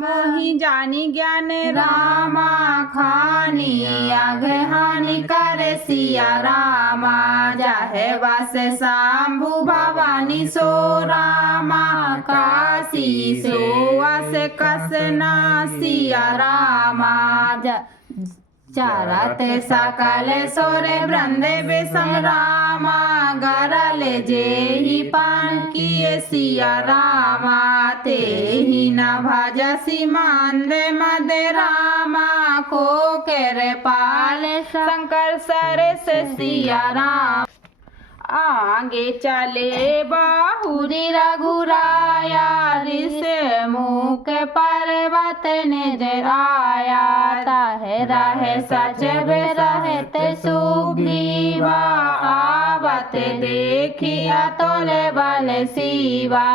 मोहि जानी ज्ञान रामा खानी आगे हानि करे सिया रामा जाहे वास शंभु भवानी सो रामा काशी सो वास कसना सिया रामा चारते सकाले सोरे वृंदे बेसम रामा गरले जे ही पान किए सिया रामा ते ही न भजसी मांदे मदे रामा को केरे पाले शंकर सरे से सिया राम आगे चले बाहुरी रघुराया ऋषि मुख पर्वत नजर आया ताहे रहे सच रहते सुग्रीवा आवत देखिया तोले बल शिवा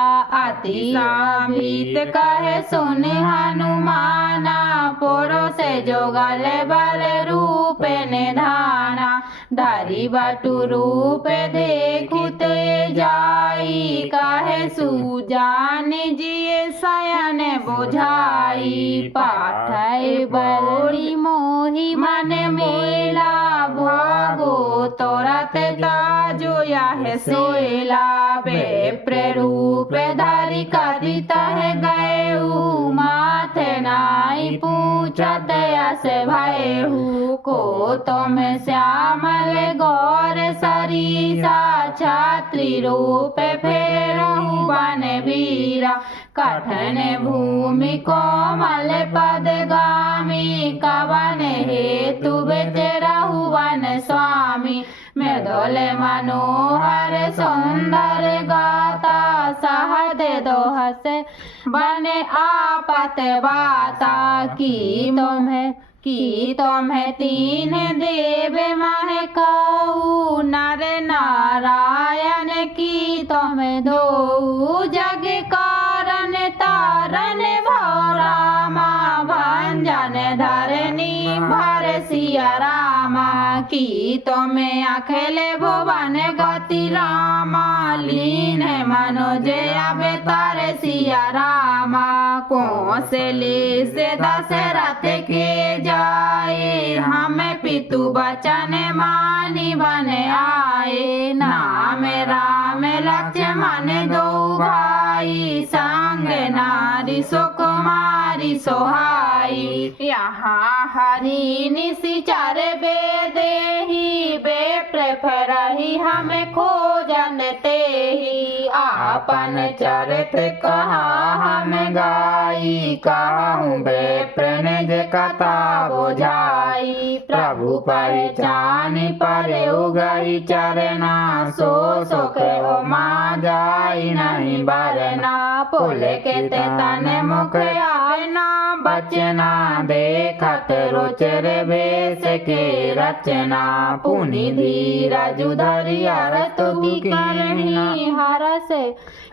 अति सामित कहे सुने हनुमाना पोरो से जोगल बल रूप निधाना धारी बटु रूप देखुते जाई काहे सुजान जिये सयन बुझाई पाठाई बड़ी मोही मन मेला भागो तोरत ताजो यह सोयला बेप्र रूप धारी कदित है गए माथे नाई पूछत से भयहु को तुम श्यामल गौर सरीसा छात्री रूप फेरहु वन वीरा कठन भूमि कोमल पदगामी कवन हेतु बेचरहु वन स्वामी मृदुल मनोहर सुंदर गाता सहद दोहस बने आपत बाता की तुम्हें तीन देव मह कहू नर नारायण की तुम्हें दो जग कारण तारन भौरामा भंजन धरनी भर सिया रामा की तुम्हें अखिले भुवन गति रामा लीन मनोज अवतार सिया रामा कौशले से दशरथ के जाए हमें पितु बचन मानी बन आए नाम राम लक्ष्मण दो भाई संग नारी सुकुमारी सोहाई यहाँ हरि निशिचर बेदेही बेप्र फरही हमें खोजन ते ही आपन चरित कहा हम गाई कहूँ बेप्र निज कथा बुझाई प्रभु परिचान पर उगई चरना सो सुख मा जाई नहीं बरना पुल के तन मुख आना बचना देखत रुचर भेष के रचना पुनि धीरज धरिया तुगी करनी हरस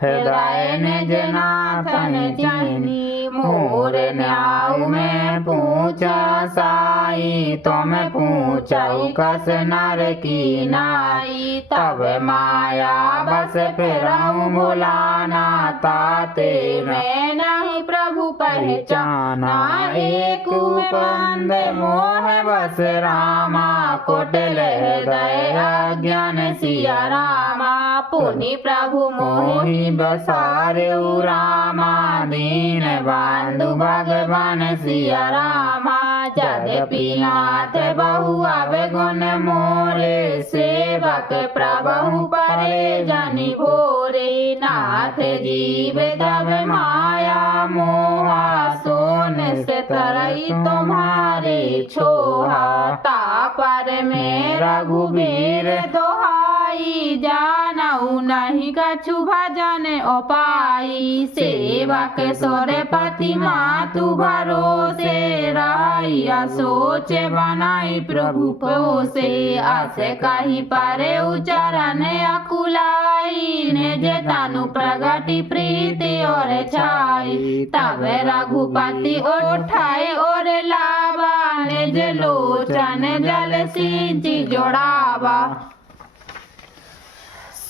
हृदय निज नाथन चीनी मोर न्याऊ में पूछा साई तुम पूछऊ कस नर की नाई तब माया बस फिरऊं भुलाना ताते मैं नहीं प्रभु पहचाना एक बंद मोह बस रामा कुटिल हृदय ज्ञान सिया रामा पुनि प्रभु मोहि बसारे रामा दीन बंधु भगवान सिया रामा यद्यपि नाथ बहु आवे गुण मोरे सेवक प्रभु परे जनि भोरे नाथ जीव तब माया मोहा सोन से तरई तुम्हारे छोहा तापर में रघुबीर दोहाई जानऊ नहीं कछु भजन उपाई सेवक सोरपति मातु भरोसे राइया सोच बनाई प्रभु पोसे अस कही परे उचरण अकुलाई निज तनु प्रगति प्रीति और छाई तब रघुपति उठाए और लावा निज लोचन जल सिंच जोड़ावा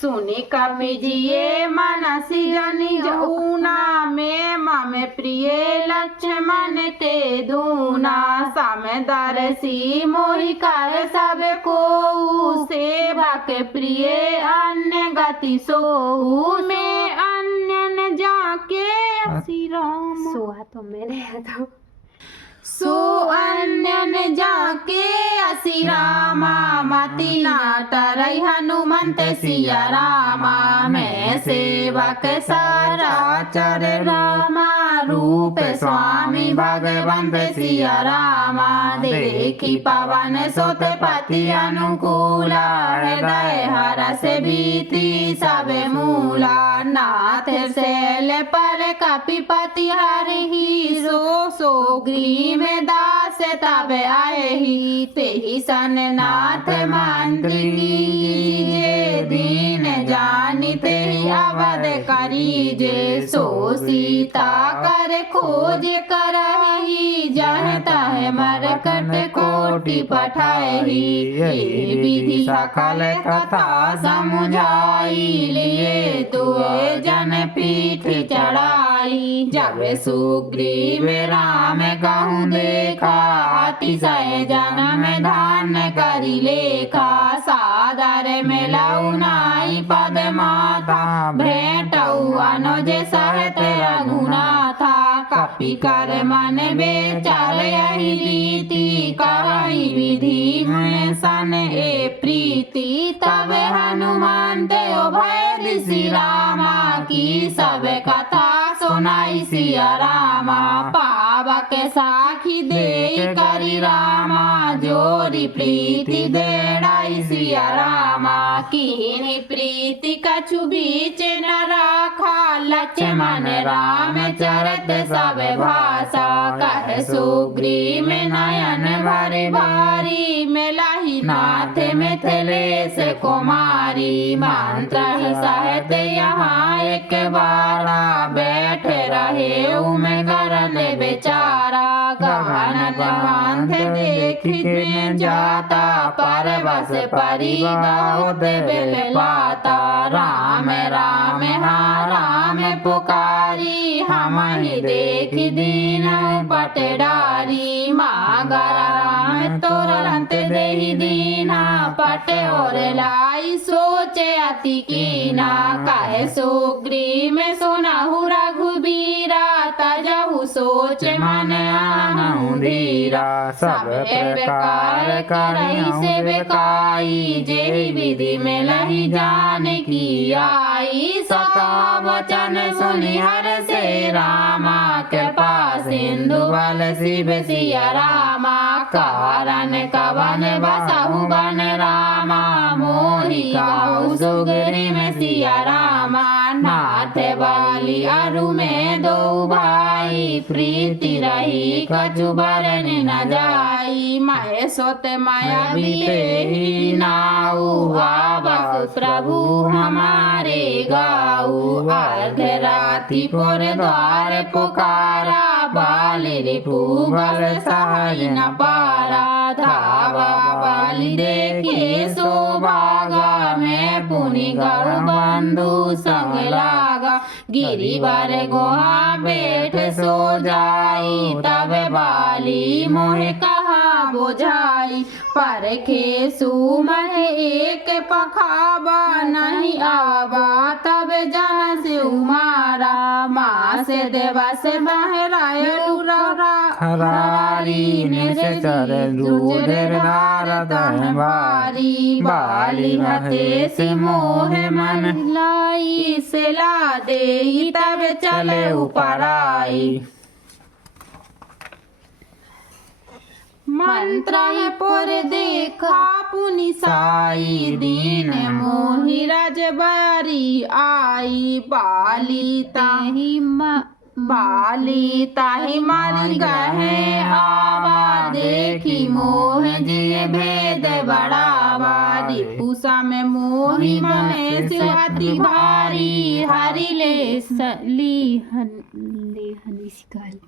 सुनी कवि जिये मनसी जनी जऊना में मम प्रिय लक्ष्मण ते दूना समदर्शी मोहि कर सब को सेवा के प्रिय अन्य गति सो में अन्य न जाके श्री राम सोहा तो मैंने है तो सो अन्य न जाके असि रामा मति ना तरई हनुमंत सिया रामा मैं सेवक सारा चर रामा रूप स्वामी भगवंत सिया रामा देखी पवन सुत पति अनुकूला हृदय हरस भीति सब मूला नाथ शैल पर कपिपति हरि सो ग्रीव में दास तब आए ही तेहि सन नाथ मंत्री जे दीन जानी तेहि अवध करी जे सो सीता कर खोज करही जह तह मरकट कोटि पठाई ये विधि सकल कथा समुझाई लिए तुए जन पीठ चढ़ाई जब सुग्रीव राम कहूँ देखा अतिशय जन्म धान करी लेखा सादर में लौनाई पद माता भेंटऊ अनुज सहत रघुनाथा कपि कर मन बेचार यही रीति कही विधि में सन ए प्रीति तब हनुमंत भय ऋषि रामा की सब कथा सुनाई सिया रामा पावक साखी दे करी रामा जोरी प्रीति देड़ाई सिया रामा कीनी प्रीति कछु बीच न राखा लक्ष्मण राम चरत सब भाषा कह सुग्रीव नयन भरि भारी मिलाही नाथ मिथिलेश कुमारी मंत्र सहत यहाँ एक बारा बैठ रहे उमे करन बेचारा गहन बांध देख में जाता परवश परी बहुत बिल पाता राम राम हाँ राम पुकारी हम ही देख दीन पट डारी मागर राम तुरंत देहि दीना पट और लाई सोचे अति कीना कहे सुग्रीव में सुनहु रघुबीरा तजहु सोच मन आनहु धीरा सब प्रकार करहि सेवकाई जेहि विधि में लहि जान की आई सका वचन सुनि हर से रामा कृपा सिंधु बल शिव सिया रामा कारण कवन बसहु बन रामा मोहि कहु सुग्रीव सिया रामा नाथ बाली अरु में दो भाई प्रीति रही कछु बरन न जाई महे सोत माया बीते नाऊ आवक प्रभु हमारे गाऊ अर्ध राति पुर द्वार पुकारा बाली रिपु बल सहज न पारा धावा बाली देखे सो भागा मैं पुनि गौ बंधु संग लागा गिरिवर गोहा बैठ सो जाई तब बाली मोह कहा बुझाई परखे सुमह एक पखावा नहीं आवा तब जन से उमारा माँ से देवा से बहराए खरारी ने से चर रुधिर धारा भारी बाली भते से मोह मन लाई से ला दे तब चले ऊपर आई मंत्र पुर देखा पुनि साई दीन मोहि रजबारी आई बाली ताहि मर गहे आवा देखी मोह जिय भेद बढ़ावा रिपुसा में मोहि मने सिवाति भारी हरि ले सली हन ले हनि सिकाल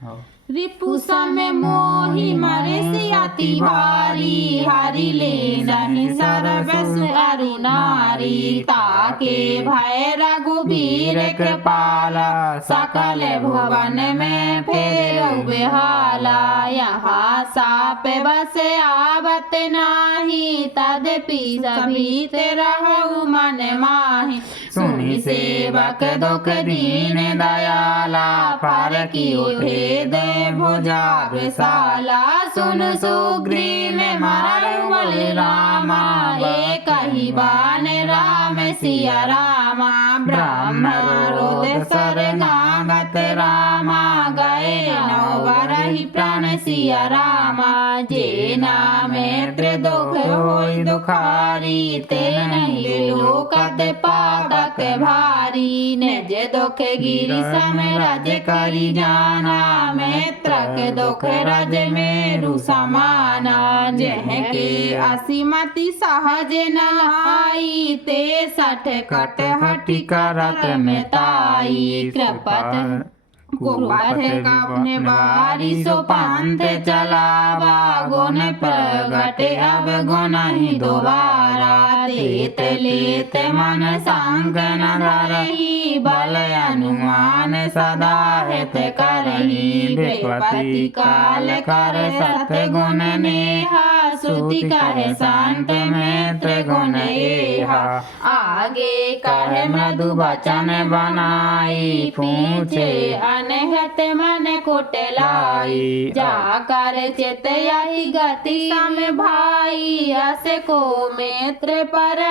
रिपु सम मोहि मरे सियाति भारी हरि ले नहीं सर्वसु अरु नारी ताके भय रघुबीर कृपाला सकल भुवन में फेरु बेहाला यहाँ साप बस आवत नाही तदपि सभी रहु मन माहि सुनि सेवक दुख दीन दयाला फर की उठे दे भुजा विशाला सुन सुग्रीव मारु बलि रामा एक ही बान राम सिया रामा ब्रह्म रुद्र सर गांगत रामा गए नौ बरहि प्राण सिया रामा जे नामेत्र दुख होई दुखारी ते नहीं लोकत पातक भारी निज दुख गिरि सम रज करि जाना मैत्रक दुख रज मेरु समाना जह के असीमति सहज न आई ते सठ कट हटि करत में ताई कृपत गोपथ कपने बारी सो पंथ चलावा गुण प्रगट अब गुण ही दोबारा लेत लेत मन संग न धरही बल अनुमान सदा हित करही विपत्ति काल कर सत गुण नेहा श्रुति कहे संत मित्र गुण एहा आगे कहे मृदु वचन बनाई पूछे अनहत मन कुटलाई जाकर चित यही गति सम भाई अस को मित्र पर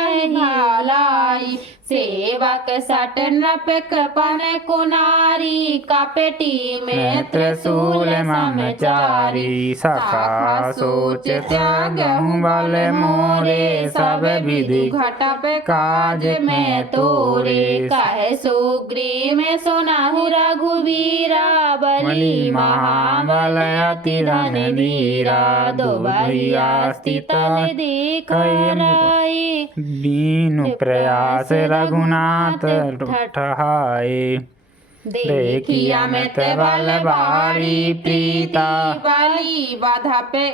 लाई सेवक सट नृप कृपन कुनारी कपटी मित्र सूल समचारी सखा सोच त्याग बल मोरे सब विधि घटप काज में तोरे कहे सुग्रीव में सुनाहु रघुवीरा बलि महाबल अति धन धीरा दुबहिया स्थित देख राई दीन प्रयास रघुनाथ ठठाए देखिया मित बल भारी प्रीता बलि बाधा पे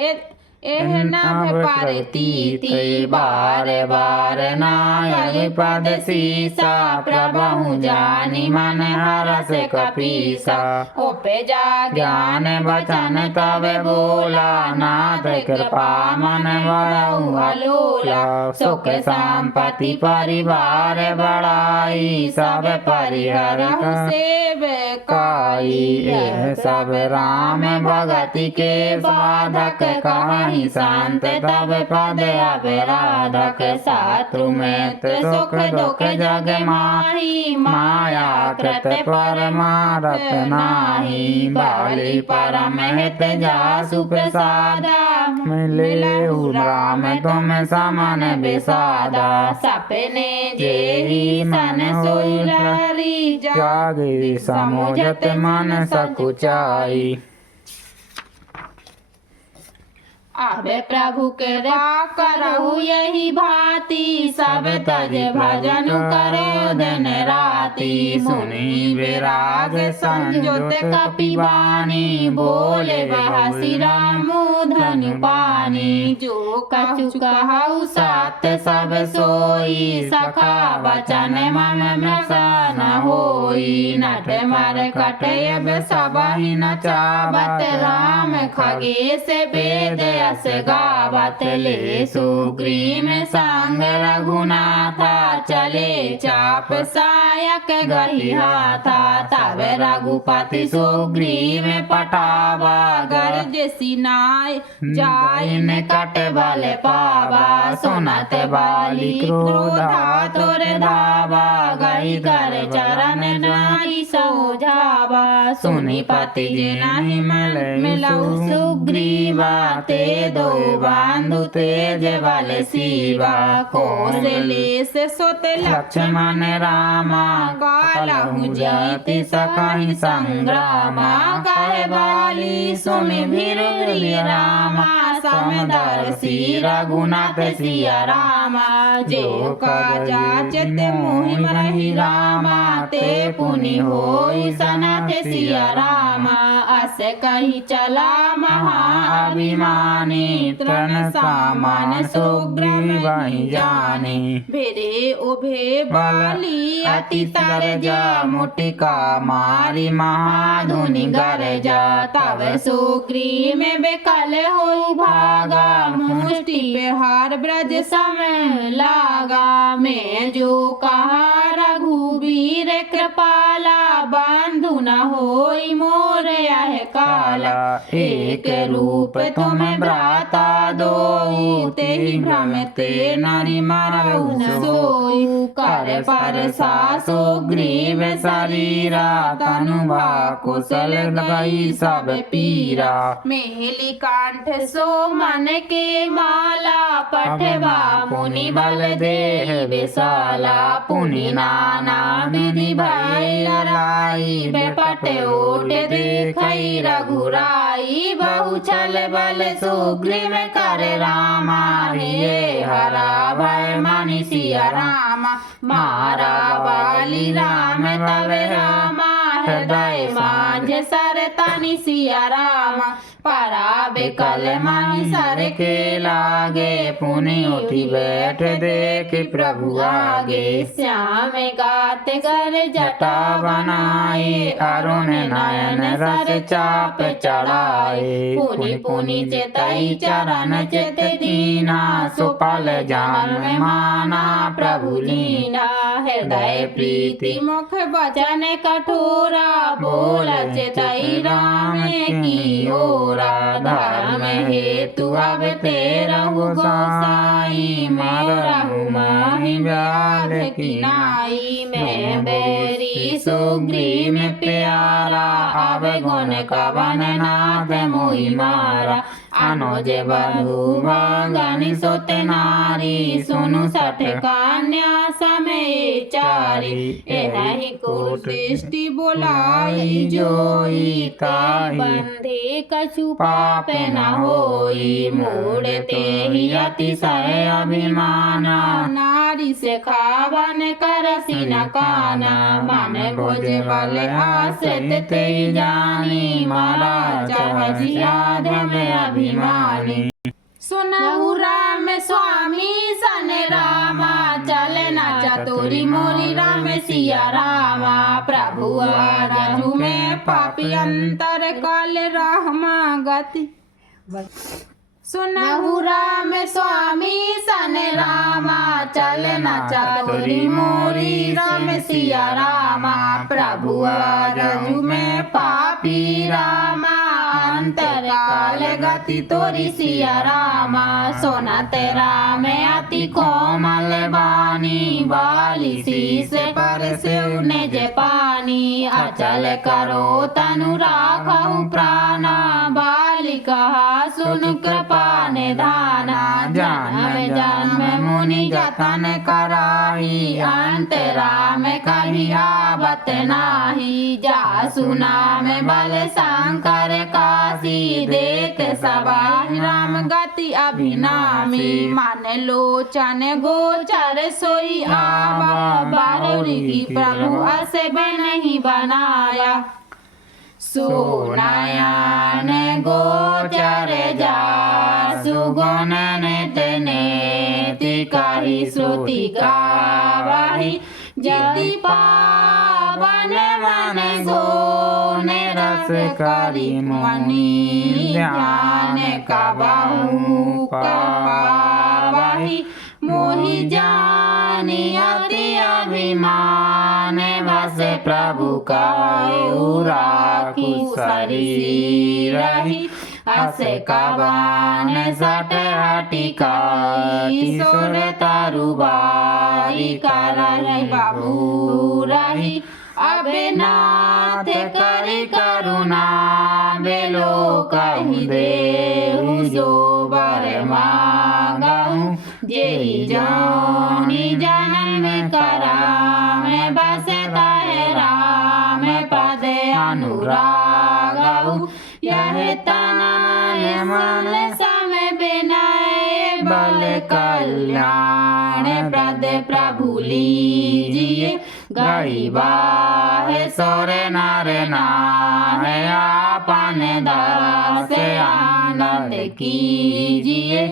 नभ परती बार बार नाय पद सीसा प्रभु जानी मन हरस कपीसा उपे जा ज्ञान वचन तब बोला नाथ कृपा मन बड़ऊ अलोला सुख संपत्ति परिवार बढ़ाई सब परिहर सेव काई सब राम भगति के साधक कहा शांत तब पद अपराधक शत्रु मित्र सुख दुख जग माही माया कृत परमारत नाही बाली परम हित जासु प्रसादा मिले राम तुम समन विसादा सपने जेहि सन सोई लहरी जागे समुझत मन सकुचाई अब प्रभु कृपा करहु यही भांति सब तज भजन करो दिन राति सुनी विराग संयुत कपिवानी बोले बहसी रामु धनु पानी जो कछु कहु सात सब सोई सखा वचन मम मृषा न होई नट मर कटयब सबहि न चावत राम खगेश वेद अस गावत ले सुग्रीव संग रघुनाथा चले चाप सायक गही हाथा तब रघुपति सुग्रीव पटावा गर्ज सिनाय जाय निकट बल पावा सुनत बाली क्रोधा तुर धावा गई घर चरण नारी सोझावा सुनि पति जिनहि मिलऊ सुग्रीवा ते दो बांधु तेज बल सीवा कौशले से सुत लक्ष्मण रामा कालहु जाति सकहि संग्रामा कहे बाली सुमि भीरु रामा समदर्शी रघुनाथ सिया रामा जो काजा चित मोहि मरहि रामा ते पुनि होई सनत सिया रामा असे कही चला महाअभिमानी तृण सामान सुग्रीव वही जाने भेरे उभे बाली अति तरजा मुटिका मारी महाधुनि गरजा तब सुग्रीव में बेकल हो भागा मुष्टि पे हार ब्रज समय लागा मैं जो कहा रघुवीर कृपाला बंधु न होई मोर यह काला एक रूप तुम भ्राता दो ते भ्रम ते नारी मारऊ न सोई कर पर सासु ग्रीव शरीरा तनु भा कुशल गई सब पीरा मेहली कांठ सो मन के माला पठवा पुनि बल देह विशाला पुनि नाना विधि भय लाई बेपट ओट देखई रघुराई बहु छल बल सुग्रीव कर रामा ये हरा भय मनि सिया रामा मारा बाली राम तब रामा हृदय माझ सर तनि सिया रामा परा बेकल माही सर के लागे पुनि उठी बैठ देख प्रभु आगे श्याम गात गर जटा बनाए अरुण नयन रस चाप चढ़ाए पुनि पुनि चितई चरण चित दीना सुपल जान माना प्रभु लीना हृदय प्रीति मुख वचन कठोरा बोल चितई राम की ओरा धर्म हेतु अब तेरा गोसाई मरहु माहि व्याल की नाई मैं बैरी सुग्रीव में प्यारा अब गुण कवन नाथ मोहि मारा अनुज बधु भगनि सुत नारी सुनु सठ कन्या समय चारी एहि कुटिष्टि बोलाई जोई ताहि बंधे कछु पाप न होई मूढ़ते ही अतिशय अभिमाना नारी से खावन करसी न काना मन भोज बल आश्रित ते जानी मारा चाह जियाद में अभिमानी सुनहु राम स्वामी सन रामा चले न चतुरी मोरी राम सिया रामा प्रभु राजू में पापी अंतर काल रामा गति सुनहु राम स्वामी सन रामा चल न चतुरी मोरी राम सिया रामा प्रभु रजु में पापी रामा अंतर काल गति तोरी सिया रामा सोनत राम अति कोमल बानी बाली शीस पर शिव निज पानी अचल करो तनु राखऊ प्राणा बाली कहा सुन कृपा निधाना जन्म जन्म मुनि जतन कराही अंत राम कही आवत नाही जासु नाम बल शंकर काशी देख सभा राम गति अभिनामी मन लोचन गोचर सोई आवा बारुरी प्रभु असे नहीं बनाया सुनयन गोचर जा सुगुण नित नेति कही श्रुति गावहि जति पावन मन गो निरस करी मुनि ध्यान कबहु पावहि मोहि जानि अति अभिमान बस प्रभु कायु राखी शरीर असे कबान सट हटि किशोर तरुबारी करहि बाबू रही अब नाथ करि करुणा बेलो कहि देहु जो बर मांगहु जेहि जानि जन्म करामे बस तहि राम पद अनुरागहु यह तन मन सम बिनय मंगल कल्याण प्रद प्रभु लीजिए गरीबा है सोरे नारे नाहे आपन दया से आनंद कीजिए।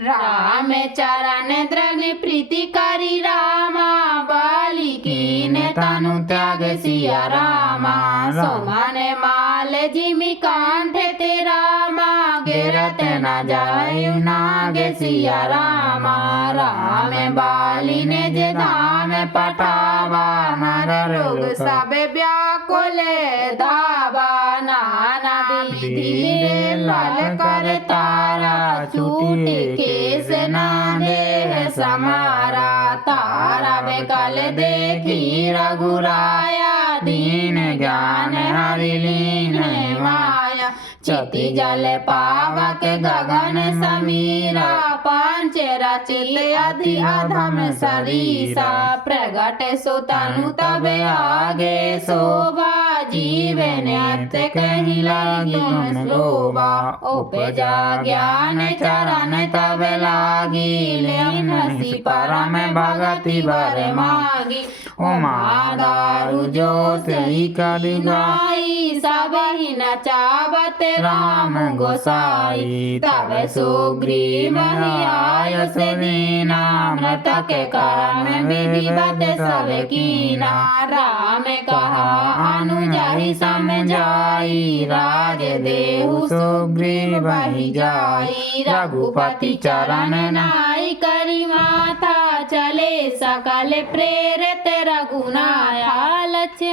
राम चरण द्रग प्रीति करी रामा बाली कीन तनु त्याग सिया रामा सोमन माल जिमि कांठे ते रामा गिरत न जाय नागे सिया रामा राम बाली ने जे धाम पटावा नर रोग सब व्याकुल धावा नाना विधि लाल कर तारा छूटे केस ना देह समारा तारा बेकल देखी रघुराया दीन ज्ञान हरि लीन माया चिति जल पावक गगन समीरा पांच रचित अति अधम सरीसा प्रगट सुतनु तब आगे शोभा जीवन नित्य कहीं लगी लोभा उपजा ज्ञान चरण तब लागी लेन हसी परम भगति बर मागी उमा दारु जो सही कर गाई सब ही नचावत राम गोसाई तब सुग्रीव आय सुदीना मृतक कर्म विधिवत सब कीना राम कहा अनुजाहि समझाई राज देहु सुग्रीव ही जाई रघुपति चरण नाई करी माथा चले सकल प्रेरित रघुनाया लक्ष्य